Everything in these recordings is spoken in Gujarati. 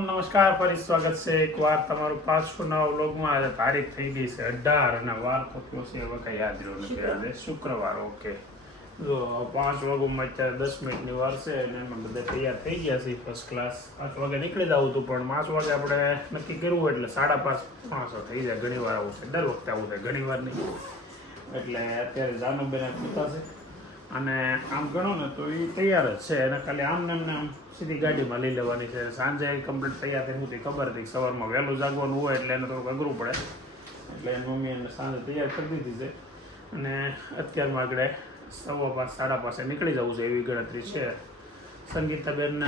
નમસ્કાર ફરી સ્વાગત છે એકવાર તમારું પાછું નવા વ્લોગમાં આજે તારીખ થઈ ગઈ છે અઢાર અને વાર તો છે, હવે કઈ યાદ રહ્યો નથી. આજે શુક્રવાર ઓકે જો, પાંચ વાગોમાં અત્યારે દસ મિનિટની વાર છે અને એમાં બધા તૈયાર થઈ ગયા છે. ફર્સ્ટ ક્લાસ પાંચ વાગે નીકળી જવું હતું પણ પાંચ વાગે આપણે નક્કી કરવું એટલે સાડા પાંચ પાંચ થઈ જાય. ઘણી વાર આવું છે. દર વખતે આવું થાય. ઘણી વાર નહીં. એટલે અત્યારે જાનુબેન પૂછતા છે. અને આમ ગણો ને તો એ તૈયાર જ છે. અને ખાલી આમ ને એમને આમ સીધી ગાડીમાં લઈ લેવાની છે. સાંજે કમ્પ્લીટ તૈયાર થઈ હતી ખબર હતી સવારમાં વહેલું જાગવાનું હોય એટલે એને થોડુંક અઘરું પડે. એટલે એની મમ્મી એને સાંજે તૈયાર કરી દીધી છે. અને અત્યારમાં આગળ સવા પાંચ, સાડા પાસે નીકળી જવું છે એવી ગણતરી છે. સંગીતાબેન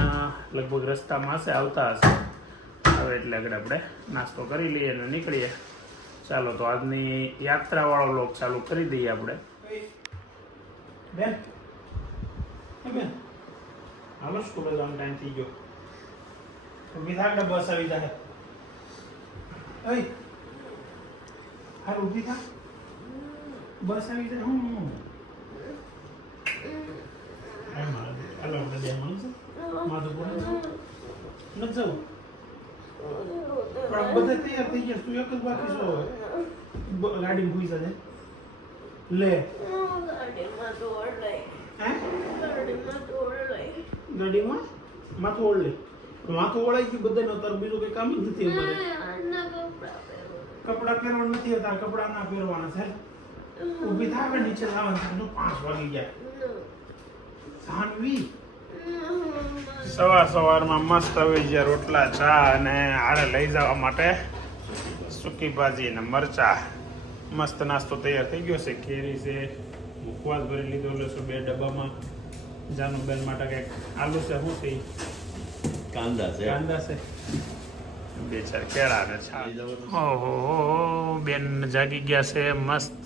લગભગ રસ્તામાં હશે, આવતા હશે. હવે એટલે આગળ આપણે નાસ્તો કરી લઈએ અને નીકળીએ. ચાલો તો આજની યાત્રાવાળો લોક ચાલુ કરી દઈએ આપણે. બેન બેન, હાલો સ્કૂલે જવાનો ટાઈમ થઈ ગયો. વિધાન બસ આવી જાય ઓય હાલ ઊભી થા. બસ આવી જાય, હું હાલ, આપણે બે મળીશું. માથું નથી જવું. પણ બધા તૈયાર થઈ ગયા તું એક જ બાકી છો. હવે ગાડીમાં ભૂઈ જજે લે. ગાડીમાં લઈ હે? ગાડીમાં? દોડ લઈ ગાડીમાં માથું ઓળ લે. માથું ઓળાઈ ગયું બધાને તાર બીજું કઈ કામ જ નથી અમારે. કપડા કપડાં પહેરો પહેરવાના નથી તાર કપડાં ના પહેરવાના છે ઊભી થાય નીચે લાવવાનું પાંચ વાગી ગયા. સાનવી. સવાર સવારમાં મસ્ત આવી ગયા રોટલા ચા અને હારે લઈ જવા માટે સૂકી ભાજી અને મરચા. મસ્ત નાસ્તો તૈયાર થઈ ગયો છે. કેરી છે મુખવાસ ભરી લીધો લેશો બે ડબ્બામાં. જાનુબેન માટે કંઈક આલુ છે શું થઈ કાંદા છે. કાંદા છે. બે ચાર કેળા ને છા. ઓહો બેન જાગી ગયા છે મસ્ત.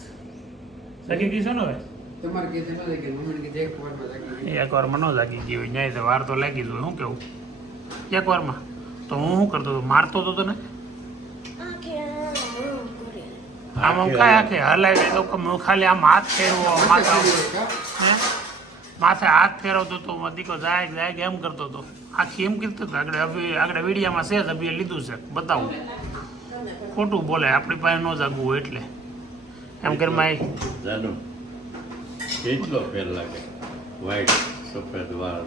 જાગી ગઈ છે ને હવે? તમારે કે તેમાં લાગે મમ્મીને કે એક વારમાં લાગી એક વારમાં ન જાગી ગઈ હોય ન્યાય વાર તો લાગી જ શું કેવું? એક વારમાં. તો હું શું કરતો હતો? મારતો હતો તને? આમ આમ કાંઈ આખે? હલાવી તો હું ખાલી આમ હાથ ફેરવો માથા હે? માથે હાથ ફેરવતો હતો મારો જાય જાય કે એમ કરતો હતો. આખી એમ કીધું હતો આગળ આગળ વીડિયામાં છે જ અભી લીધું છે. બતાવું. ખોટું બોલે આપણી પાસે ન જાગવું એટલે. એમ કરી માય જાનુ કેટલો ફેર લાગે? વ્હાઈટ સફેદ વાળ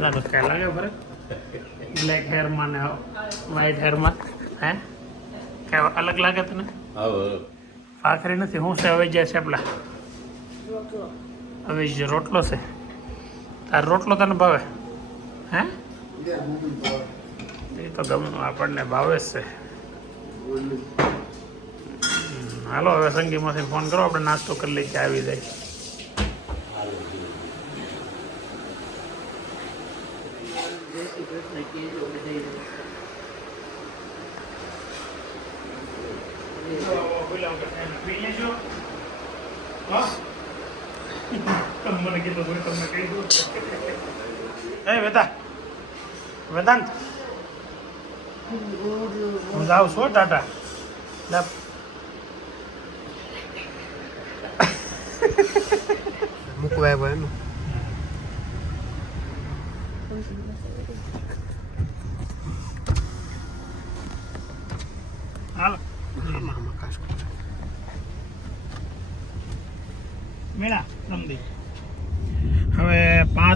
ને તો ફેર લાગે ફરક. બ્લેક હેરમાં ને વ્હાઈટ હેરમાં હે? કે અલગ લાગે તને? આવો આખરી નથી હું છે હવે જાય છે પેલા. હવે જે રોટલો છે. તાર રોટલો તને ભાવે? હે? એ તો ગમે આપણને ભાવે જ છે. હાલો હવે સંગીમાંથી ફોન કરો આપણે નાસ્તો કરી લઈએ આવી જાય મને કીધું હતું, તમને કહી દઉં. એ વેદા વેદાંત હું જાઉં છું હો ટાટા લે. મૂકવા આવ્યો એનું હાલો મેળા રમદી હવે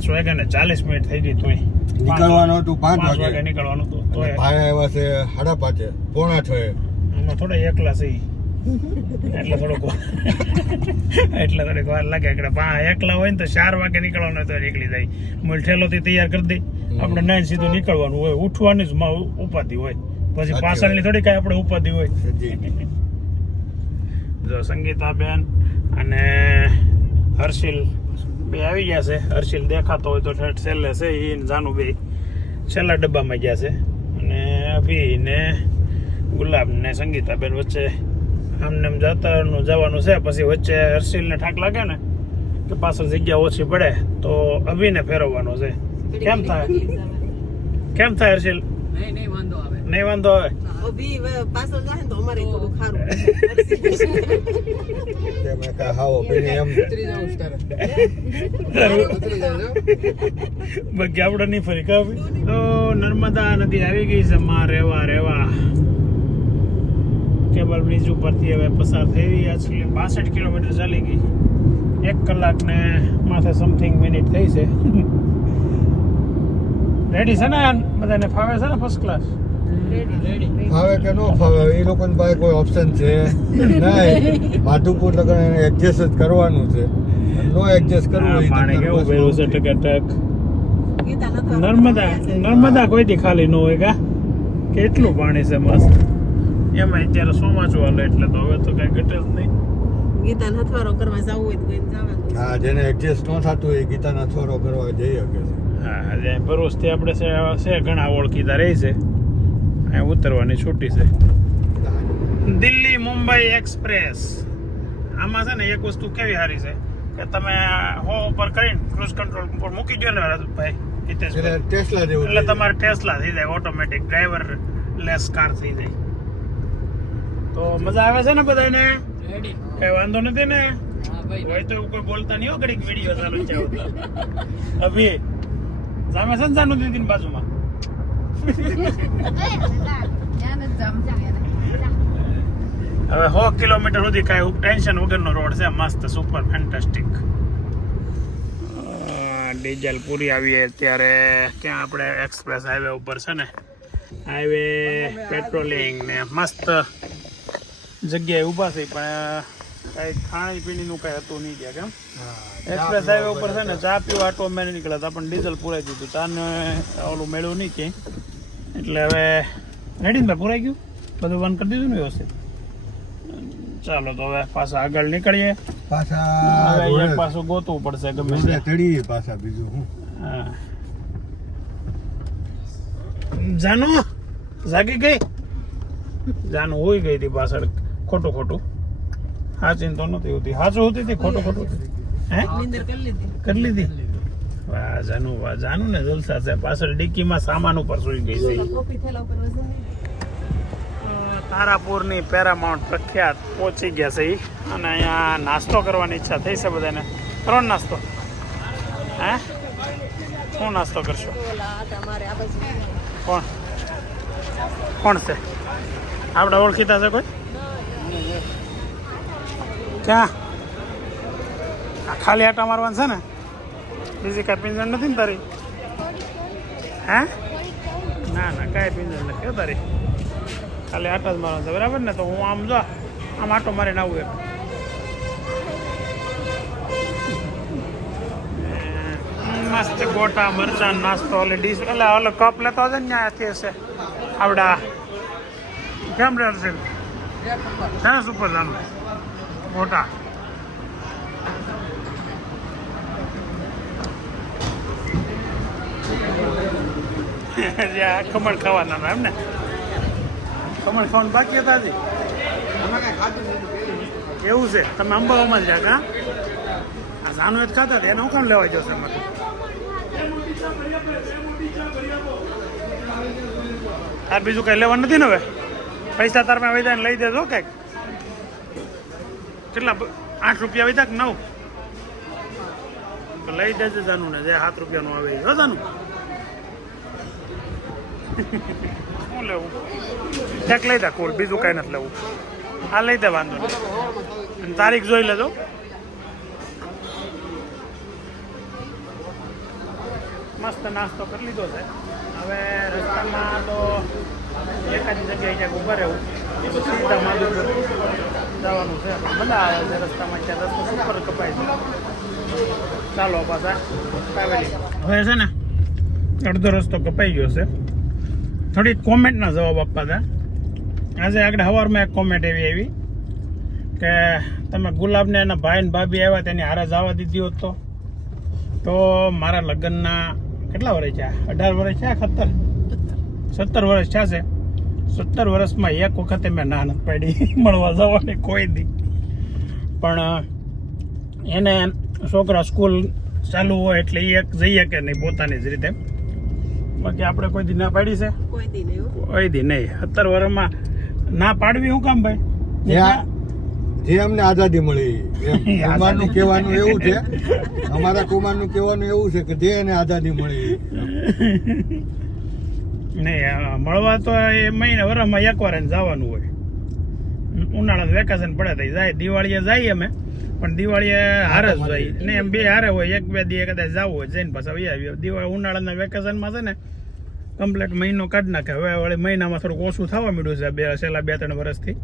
પાંચ વાગ્યા ને ચાલીસ મિનિટ થઈ ગઈ તોય. નીકળવાનું હતું પાંચ વાગે. નીકળવાનું હતું તોય ભાઈ આવ્યા છે સાડા પાંચે. પોણા છ આમાં થોડા એકલા છે એટલે થોડુંક એટલે થોડીક વાર લાગે કે પા એકલા હોય ને તો ચાર વાગે નીકળવાનું હોય તો નીકળી જાય. મૂળ ઠેલોથી તૈયાર કરી દઈ આપણે નાઈ સીધું નીકળવાનું હોય. ઉઠવાની જ માં ઉપાધિ હોય. પછી પાછળ પાછળની. થોડી કાંઈ આપણે ઉપાધિ હોય. જો સંગીતા બેન અને હર્ષિલ બે આવી ગયા છે. હર્ષિલ દેખાતો હોય તો ઠેઠ છેલ્લે છે એ જાનું બે છેલ્લા ડબ્બામાં ગયા છે. અને અભી ને ગુલાબ ને સંગીતાબેન વચ્ચે આમને એમ જતાનું જવાનું છે. પછી વચ્ચે હર્ષિલને ઠાક લાગે ને કે પાછળ જગ્યા ઓછી પડે તો અભિને ફેરવવાનો છે. કેમ થાય? કેમ થાય હર્ષિલ નહીં નહીં વાંધો આવે. નહીં વાંધો આવે? અભી પાછળ જાય તો અમારે થોડું ખારું. એમ. બાકી આપણે નહીં ફરી કાપી તો નર્મદા નદી આવી ગઈ છે માં રેવા રેવા. કેબલ બ્રિજ ઉપરથી હવે પસાર થઈ રહ્યા છે બાસઠ કિલોમીટર ચાલી ગઈ. એક કલાક ને માથે સમથિંગ મિનિટ થઈ છે. રેડી છે ને બધાને ફાવે છે ને ફર્સ્ટ ક્લાસ ફાવે કે ન ફાવે એ લોકોની પાસે કોઈ ઓપ્શન છે? નહીં. માધુપુર લગ્ન એને એડજસ્ટ જ કરવાનું છે. નો એડજસ્ટ કરવું હોય પાણી કેવું ભર્યું છે ટકાટક નર્મદા નર્મદા કોઈથી ખાલી ન હોય કા? કેટલું પાણી છે મસ્ત. એમાં અત્યારે ચોમાસું હાલે એટલે તો હવે તો કઈ ઘટે જ નહીં. ગીતા થોરો કરવા જવું હોય તો ગઈ જવાનું. હા જેને એડજસ્ટ ન થતું હોય એ ગીતાના થોરો કરવા જઈ શકે છે. હા જે ભરૂચથી આપણે છે છે ઘણા ઓળખીતા રહી છે. અહીંયા ઉતરવાની છૂટી છે. દિલ્હી મુંબઈ એક્સપ્રેસ. આમાં છે ને એક વસ્તુ કેવી સારી છે કે તમે હો ઉપર કરીને ક્રુઝ કંટ્રોલ ઉપર મૂકી દો ને રાજભાઈ હિતેશભાઈ. ટેસ્લા જેવું એટલે તમારે ટેસ્લા થઈ જાય ઓટોમેટિક ડ્રાઈવર લેસ કાર થઈ જાય. તો મજા આવે છે ને બધાને? કઈ વાંધો નથી ને? હા ભાઈ. હોય તો એવું કોઈ બોલતા નહીં હો ઘડીક વીડિયો ચાલુ છે. અભી જામે છે ને દીદી બાજુમાં? હવે સો કિલોમીટર સુધી કાંઈ ટેન્શન વગરનો રોડ છે. મસ્ત સુપર ફેન્ટાસ્ટિક ડીઝલ પૂરી આવીએ ત્યારે ક્યાં આપણે એક્સપ્રેસ હાઈવે ઉપર છે ને? હાઈવે પેટ્રોલિંગ ને. મસ્ત જગ્યાએ ઊભા છે. પણ કાંઈ ખાણી પીણીનું કઈ હતું નહીં ત્યાં કેમ એક્સપ્રેસ હાઈવે ઉપર છે ને ચા પીવા આટો મેં નીકળ્યા હતા પણ ડીઝલ પુરાઈ દીધું ચાને ઓલું મેળવું નહીં કે એટલે હવે રેડીને પુરાઈ ગયું? બધું બંધ કરી દીધું ને વ્યવસ્થિત? ચાલો તો હવે પાછા આગળ નીકળીએ. પાછા એક પાછું ગોતવું પડશે ગમે તે ચડીએ પાછા બીજું હું? હા. જાનુ? જાગી ગઈ? જાનુ હોઈ ગઈ હતી પાછળ ખોટું ખોટું. હાચીન તો નથી હોતી. હાચું હોતી હતી ખોટું ખોટું હે? કરી લીધી. વાહ જાનુ વાહ જાનુ ને જલસા છે. પાછળ ડિક્કીમાં સામાન ઉપર સુઈ ગઈ છે. તારાપુરની પેરામાઉન્ટ પ્રખ્યાત પહોંચી ગયા છે. અને અહીંયા નાસ્તો કરવાની ઈચ્છા થઈ છે બધાને. કરો નાસ્તો. હે? શું નાસ્તો કરશો? કોણ? કોણ છે? આપણે ઓળખીતા છે કોઈ? ક્યાં? ખાલી આટા મારવાનું છે ને? બીજી કાંઈ પિંજર નથી ને તારી? હે? ના ના કાંઈ પિંજણ નથી હો તારી. ખાલી આટા જ મારવાનું છે બરાબર ને? તો હું આમ જો આમ આટો મારીને આવું એક. મસ્ત ગોટા મરચાં નાસ્તો ઓલી ડીશ. એટલે ઓલો કપ લેતો હશે ને ત્યાંથી હશે. આવડા. કેમ રહેશે? છે સુપર જાનું જ્યાં ખમણ ખાવાના એમ ને? ખમણ ખાવાનું બાકી હતા હજી? એવું છે. તમે અંબાવામાં જ રહ્યા કા આ જાનું જ ખાતા હતા, એને હું લેવા જશે મને તાર બીજું કઈ લેવાનું નથી ને હવે? પૈસા તાર મેં વૈદા લઈ દેજો કંઈક. કેટલા આઠ રૂપિયા વધ્યા કે નવ? લઈ દેજે જાનું ને જે સાત રૂપિયાનું આવે હો જાનું? શું લેવું? એક લઈ દે કોલ, બીજું કઈ નથી લેવું. આ લઈ દે, વાંધો નહીં. તારીખ જોઈ લેજો. મસ્ત નાસ્તો કરી લીધો છે. હવે રસ્તામાં તો એકાદ જગ્યાએ ક્યાંક ઊભા રહેવું. સીધા માધુપુર જવાનું છે. મજા રસ્તામાં ત્યાં કપાય છે? ચાલો પાછા હવે છે ને, અડધો રસ્તો કપાઈ ગયો છે. થોડીક કોમેન્ટના જવાબ આપવા હતા આજે આગળ સવારમાં એક કોમેન્ટ એવી આવી કે તમે ગુલાબને એના ભાઈ ને ભાભી આવ્યા તેની હારે જવા દીધી હોત તો. તો મારા લગ્નના કેટલા વર્ષ છે અઢાર વર્ષ છે સત્તર? સત્તર વર્ષ થયા છે. સત્તર વર્ષમાં એક વખતે મેં ના નથી પાડી. મળવા જવાની કોઈ દી. પણ એને છોકરા સ્કૂલ ચાલુ હોય એટલે એ એક જઈએ કે નહીં પોતાની જ રીતે. બાકી આપણે કોઈ દી ના પાડી છે? કોઈ દી નહીં હો. કોઈ દી નહીં. સત્તર વર્ષમાં ના પાડવી શું કામ ભાઈ? જે જે અમને આઝાદી મળી. કુમારનું કહેવાનું એવું છે. અમારા કુમારનું કહેવાનું એવું છે કે જે એને આઝાદી મળી. નહીં મળવા તો એ મહિને વરમાં એકવાર એને જવાનું હોય. ઉનાળા વેકેશન પડે તો જાય. દિવાળીએ જઈએ અમે, પણ દિવાળીએ હારે જ જાય ને એમ બે હારે હોય, એક બે દી કદાચ જવું હોય, જઈને પાછા વહી આવીએ. દિવાળી ઉનાળાના વેકેશનમાં છે ને, કમ્પ્લેટ મહિનો કાઢી નાખે. હવે વળી મહિનામાં થોડુંક ઓછું થવા મળ્યું છે, બે, છેલ્લા બે, ત્રણ વર્ષથી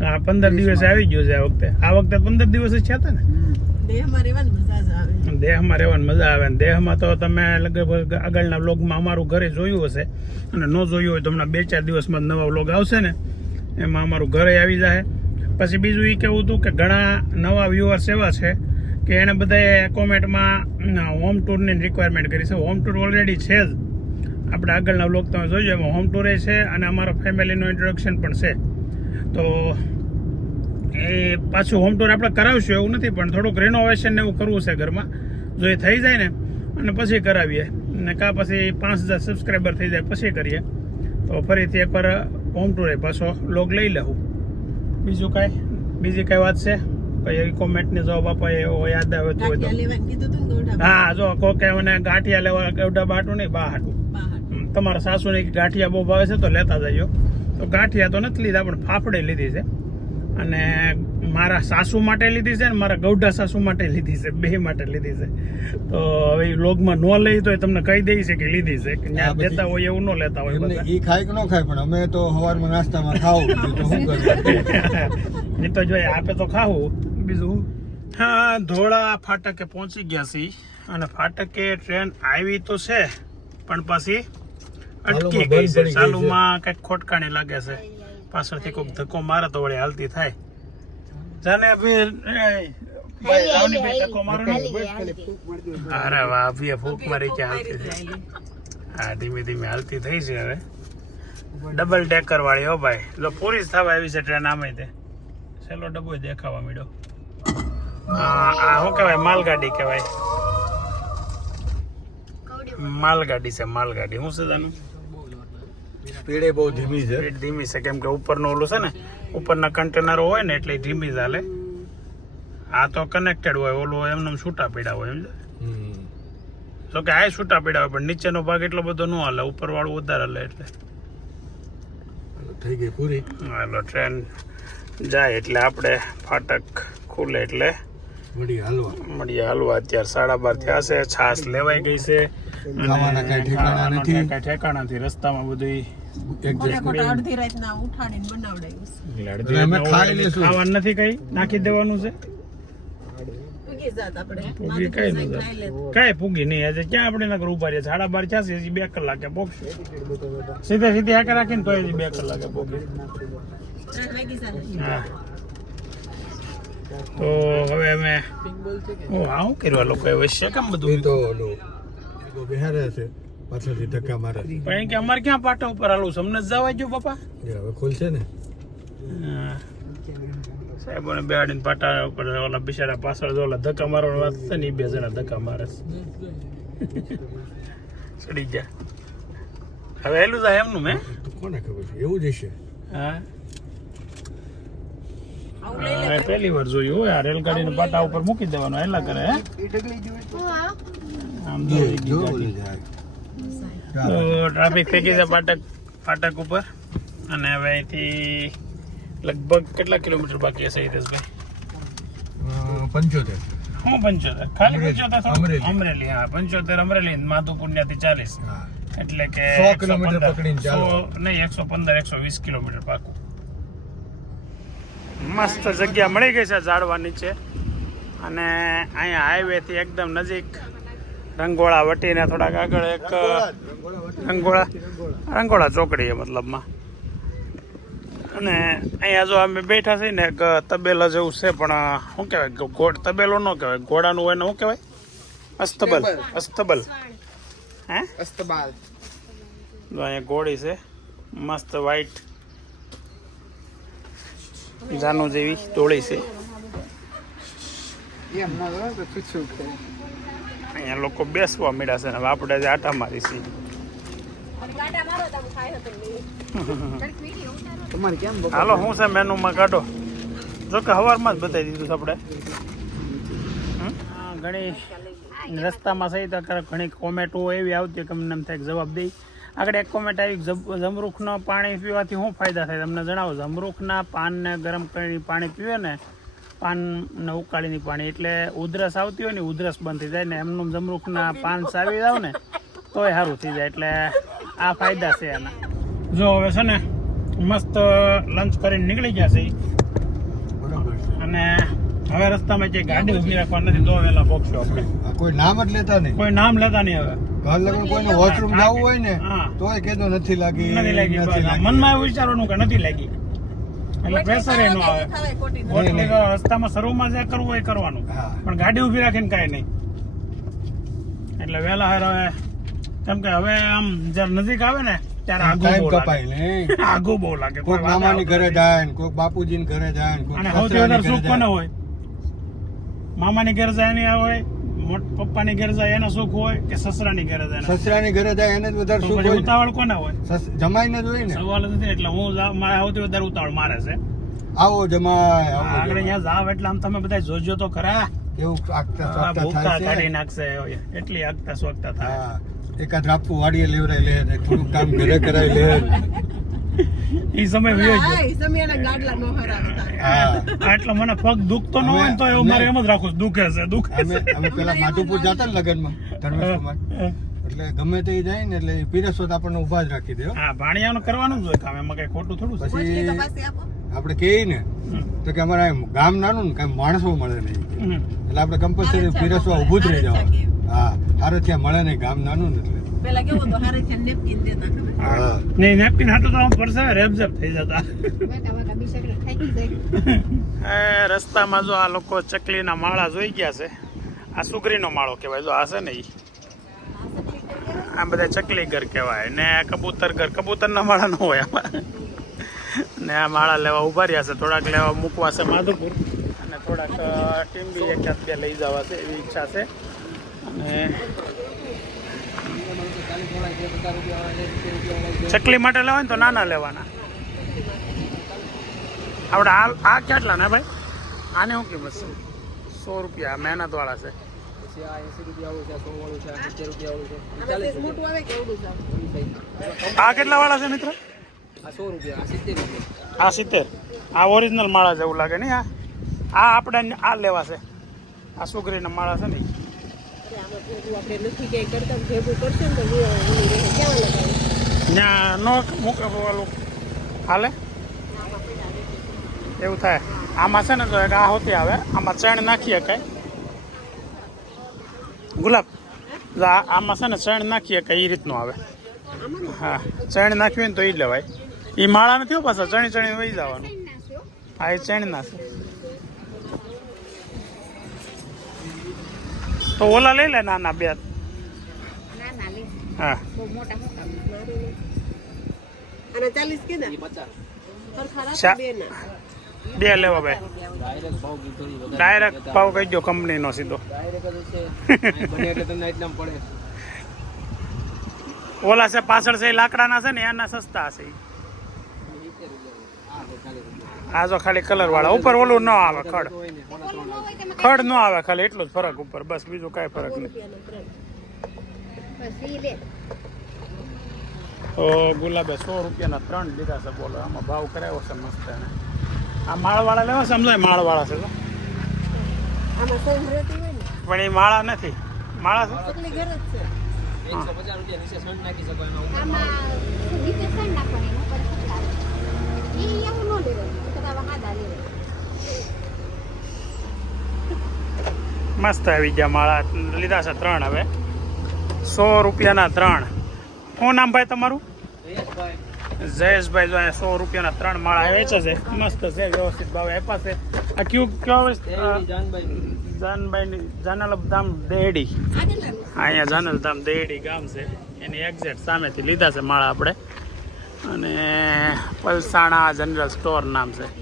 હા? પંદર દિવસ આવી ગયું છે આ વખતે. આ વખતે પંદર દિવસ જ છે હતા ને? દેહમાં રહેવાની મજા આવે. દેહમાં રહેવાની મજા આવે ને. દેહમાં તો તમે લગભગ આગળના વ્લોગમાં અમારું ઘરે જોયું હશે અને ન જોયું હોય તો હમણાં બે ચાર દિવસમાં નવા વ્લોગ આવશે ને. એમાં અમારું ઘરે આવી જાય પછી બીજું એ કેવું હતું કે ઘણા નવા વ્યુઅર્સ એવા છે કે એને બધાએ કોમેન્ટમાં હોમ ટૂરની રિક્વાયરમેન્ટ કરી છે. હોમ ટૂર ઓલરેડી છે જ. આપણે આગળના વ્લોગ તમે જોઈજો એમાં હોમ ટુરે છે અને અમારા ફેમિલીનું ઇન્ટ્રોડક્શન પણ છે. તો એ પાછું હોમ ટુર આપણે કરાવશું એવું નથી પણ થોડુંક રિનોવેશન ને એવું કરવું છે ઘરમાં. જો એ થઈ જાય ને અને પછી કરાવીએ. ને કાં પછી પાંચ હજાર સબસ્ક્રાઈબર થઈ જાય પછી કરીએ. તો ફરીથી એકવાર હોમ ટુરે પાછો લોગ લઈ લઉં. બીજું કાંઈ? બીજી કાંઈ વાત છે? કઈ એવી કોમેન્ટને જવાબ આપો એવો યાદ આવે તો હોય તો. ને હા જો કોકે મને ગાંઠિયા લેવા ગવડા બાટું નહીં બા હાટું. તમારા સાસુને ગાંઠિયા બહુ ભાવે છે તો લેતા જજો. તો ગાંઠિયા તો નથી લીધા પણ ફાફડે લીધી છે. અને મારા સાસુ માટે લીધી છે ને મારા ગૌઢા સાસુ માટે લીધી છે બે માટે લીધી છે. તો હવે લોગમાં ન લઈ તો તમને કહી દઈ છે કે લીધી છે કે ત્યાં દેતા હોય એવું ન લેતા હોય એ ખાય કે ન ખાય પણ અમે તો સવારમાં નાસ્તામાં ખાવું તો શું કરું એ તો જોઈએ આપે તો ખાવું. બીજું હા ધોળા ફાટકે પહોંચી ગયા છીએ. અને ફાટકે ટ્રેન આવી તો છે પણ પછી અટકી ગઈ છે. ચાલુમાં કંઈક ખોટકાણી લાગે છે. પાછળથી કોઈક ધક્કો મારે તો વળી હાલતી થાય. જાને અરે વાહ અભી ફૂક મારી કે હાલતી થઈ હા ધીમે ધીમે હાલતી થઈ છે હવે. ડબલ ડેકર વાળી હો ભાઈ. લો પૂરી જ થવા આવી છે ટ્રેન આમે તે. છેલ્લો ડબ્બો દેખાવા મળ્યો આ આ શું કહેવાય? માલગાડી કહેવાય. માલગાડી છે માલગાડી. શું છે તેનું? સ્પીડે બહુ ધીમી છે. સ્પીડ ધીમી છે. કેમ કે ઉપરનું ઓલું છે ને ઉપરના કન્ટેનરો હોય ને એટલે ધીમી ચાલે. આ તો કનેક્ટેડ હોય ઓલું એમને છૂટા પીડા હોય હમ. તો કે આ છૂટા પીડા હોય પણ નીચેનો ભાગ એટલો બધો ન હાલે ઉપર વાળું વધારે હાલે એટલે. થઈ ગઈ પૂરી. હાલો ટ્રેન જાય એટલે આપણે ફાટક ખુલે એટલે મળીએ હાલવા. મળીએ હાલવા. અત્યારે સાડા બાર થયા છે છાસ લેવાઈ ગઈ છે. ખાવાના કાંઈ ઠેકાણા નથી. કાંઈ ઠેકાણા નથી. રસ્તામાં બધું એડજસ્ટ ખોટે ખોટા અડધી રાતના ઉઠાડીને બનાવડાવ્યું અમે ખાઈ લેશું. ખાવાનું નથી કઈ? નાખી દેવાનું છે? આપણે. કઈ પૂગી નહીં. આજે ક્યાં આપણે નકર ઊભા રહ્યા? સાડા બાર થયા છે હજી બે કલાકે પોગશું. સીધે સીધી આકે રાખીને તો હજી બે કલાકે પોગી. તો હવે અમે હું આવું કરવા લોકો વચ્ચે કેમ બધું તો એ બેહારે છે. પાછળથી ધક્કા મારે પણ કે અમારે ક્યાં પાટા ઉપર હાલું તમને જ જવા જો પપ્પા. એ હવે ખોલશે ને. હા. સાહેબોને બેહાડીને પાટા ઉપર ઓલા બિચારા પાછળ જો ઓલા ધક્કા મારવાની વાત છે ને એ બે જણા ધક્કા મારે છે. ચડી ગયા. હવે એલું થાય એમનું મેં કોને ખબર છે? એવું જ હશે. હા. પહેલી વાર જોયું હોય આ રેલગાડીને પાટા ઉપર મૂકી દેવાનું એલા કરે હે. તો ટ્રાફિક. થઈ ગઈ છે ફાટક ફાટક ઉપર. અને હવે અહીંથી લગભગ કેટલા કિલોમીટર બાકી હશે હિતેશભાઈ? પંચોતેર. હું પંચોતેર? ખાલી. પંચોતેર અમરેલી. અમરેલી હા પંચોતેર અમરેલી માધુપુર ત્યાંથી ચાલીસ. એટલે કે સો કિલોમીટર પકડીને ચાલો. નહીં એકસો પંદર એકસો વીસ કિલોમીટર પાકું. મસ્ત જગ્યા મળી ગઈ છે ઝાડવા નીચે. અને અહીંયા હાઈવેથી એકદમ નજીક રંગોળા વટીને થોડાક આગળ એક રંગોળા રંગોળા ચોકડી છે મતલબમાં. અને અહીંયા જો અમે બેઠા છીએ ને એક તબેલા જેવું છે પણ શું કહેવાય ઘોડ તબેલો ન કહેવાય ઘોડાનું હોય ને શું કહેવાય? અસ્તબલ અસ્તબલ. હે? અસ્તબાલ. અહીંયા ઘોડી છે મસ્ત વ્હાઈટ જાનુ જેવી ટોળી છે. એમ ના પૂછ્યું અહીંયા લોકો બેસવા મળ્યા છે હવે આપણે જે આટા મારી છીએ તમારે કેમ બપોર હાલો શું છે મેનુમાં કાઢો. જો કે સવારમાં જ બતાવી દીધું છે આપણે? ઘણી રસ્તામાં સહી તો કરે ઘણી કોમેન્ટો એવી આવતી કે અમને એમ થાય જવાબ દઈ આગળ એક કોમેન્ટ આવી જમરૂખનો પાણી પીવાથી શું ફાયદા થાય? તમને જણાવો જમરૂખના પાનને ગરમ કરીને પાણી પીવે ને પાનને ઉકાળીને પાણી. એટલે ઉધરસ આવતી હોય ને ઉધરસ બંધ થઈ જાય ને એમનું જમરૂખના પાન સાવી જાવ ને તોય સારું થઈ જાય. એટલે આ ફાયદા છે એના જો હવે છે ને મસ્ત લંચ કરીને નીકળી ગયા છે. અને હવે રસ્તામાં જે ગાડી ઊભી રાખવા નથી તો વેલા પહોંચશું આપણે કોઈ નામ જ લેતા નહીં. કોઈ નામ લેતા નહીં હવે. ઘર લગન કોઈને વોશરૂમ જવું હોય ને. તોય કીધું નથી લાગી નથી લાગી. મનમાં એવું વિચારવાનું કે નથી લાગી. એટલે પ્રેશર એ ન આવે. રસ્તામાં શરૂમાં જે કરવું હોય એ કરવાનું. પણ ગાડી ઊભી રાખીને કાંઈ નહીં. એટલે વહેલા હાર હવે કેમ કે હવે આમ જ્યારે નજીક આવે ને ત્યારે આગું બહુ કપાય આગું બહુ લાગે. કોઈ મામાની ઘરે જાય ને કોઈ બાપુજીને ઘરે જાય ને અને સૌથી વધારે સુખ ઘરે કોને જાય. હોય? મામાની ઘરે જાય ને હોય પપ્પાની ઘેર જાય એનો સુખ હોય કે સસરાની ઘેર જાય સસરાની ઘરે જાય એને જ વધારે સુખ હોય ઉતાવળ કોને હોય? જમાઈને જ હોય ને? સવાલ નથી એટલે હું મારે આવતી વધારે ઉતાવળ મારે છે. આવો જમાય આગળ. અહીંયા જાવ એટલે આમ તમે બધા જોજો તો ખરા. કેવું આગતા સ્વાગતા થાય છે? કાઢી નાખશે એટલી આગતા સ્વાગતા થાય. એકાદ રાપુ વાડીએ લેવરાય લે ને થોડુંક કામ ઘરે કરાય લે એ સમય વયો હા, ગયો સમય એના ગાડલા નો હરાવતા. એટલે મને પગ દુખતો ન હોય તો એવું મારે એમ જ રાખું દુખે છે દુખે છે. અમે પેલા માધુપુર જતા ને લગ્નમાં ધર્મેશકુમાર એટલે ગમે તે જાય ને એટલે એ પીરસો તો આપણને ઊભા જ રાખી દે હો. હા ભાણિયાનું કરવાનું જ હોય કામ એમાં કઈ ખોટું થોડું છે. પછી આપણે કહીએ ને તો કે અમારા એમ ગામ નાનું ને કઈ માણસો મળે નહીં. એટલે આપણે કમ્પલસરી પીરસવા ઊભું જ રહી જવાનું. હા હારે ત્યાં મળે નહીં ગામ નાનું ને એટલે. પેલા કેવું હતું, હારે છે નેપકીન દેતા ખબર? હા. નેપકિન હાટું તો આમ પરસે રેબઝેબ થઈ જતા. એ રસ્તામાં જો આ લોકો ચકલીના માળા જોઈ ગયા છે. આ સુગરીનો માળો કહેવાય જો આ છે ને ઈ. આ બધા ચકલી ઘર કહેવાય. ને આ કબૂતર ઘર કબૂતરના માળા ન હોય આમાં. ને આ માળા લેવા ઊભા રહ્યા છે થોડાક લેવા મૂકવા છે માધુપુર. અને થોડાક ટીમ બી એકાદ બે લઈ જવા છે એવી ઈચ્છા છે. અને ચકલી માટે લેવાય તો નાના લેવાના. આપણે આ આ કેટલા ને ભાઈ? આને શું કિંમત છે? સો રૂપિયા મહેનત વાળા છે? આ કેટલા વાળા છે મિત્ર? આ સિત્તેર આ ઓરિજિનલ માળા જેવું લાગે નહીં આ? આ આપણે આ લેવા છે. આ સુગરીના માળા છે ને ઈ. અરે આમાં ભેગું આપણે ને નો મૂકે ઓલું હાલે? એવું થાય. આમાં છે ને તો એક આ હોતી આવે. આમાં ચણ નાખીએ કઈ. ગુલાબ. આમાં છે ને ચણ નાખીએ કઈ એ રીતનું આવે. હા. ચણ નાખ્યું ને તો એ લેવાય. એ માળા નથી પાછા. ચણી ચણી વહી જવાનું હા એ ચણ ના તો ઓલા લઈ લે નાના બે હા. બે ના બે લેવા ભાઈ ડાયરેક્ટ ભાવ કહી દો કંપનીનો સીધો. ઓલા છે પાછળ છે એ લાકડાના છે ને એના સસ્તા હશે ઈ. આ જો ખાલી કલર વાળા. ઉપર ઓલું ન આવે ખડ. ખડ ન આવે ખાલી એટલું જ ફરક ઉપર. બસ બીજું કાંઈ ફરક નહીં. તો ગુલાબે સો રૂપિયાના ત્રણ લીધા છે બોલો. આમાં ભાવ કરાવ્યો છે મસ્ત એને. આ માળવાળા લેવા સમજાય? માળવાળા છે તો આમાં સૌ રહેતી હોય ને પણ એ માળા નથી. માળા છે? મસ્ત આવી ગયા માળા. લીધા છે ત્રણ હવે. સો રૂપિયાના ત્રણ. શું નામ ભાઈ તમારું? જયેશભાઈ. જો અહીંયા સો રૂપિયાના ત્રણ માળા વેચે છે મસ્ત છે વ્યવસ્થિત ભાવે આપ્યા છે. આ કયું કયો જાનભાઈ જાનલ ધામ દેડી અહીંયા જાનલ ધામ દેડી ગામ છે. એની એક્ઝેક્ટ સામેથી લીધા છે માળા આપણે. અને પલસાણા જનરલ સ્ટોર નામ છે.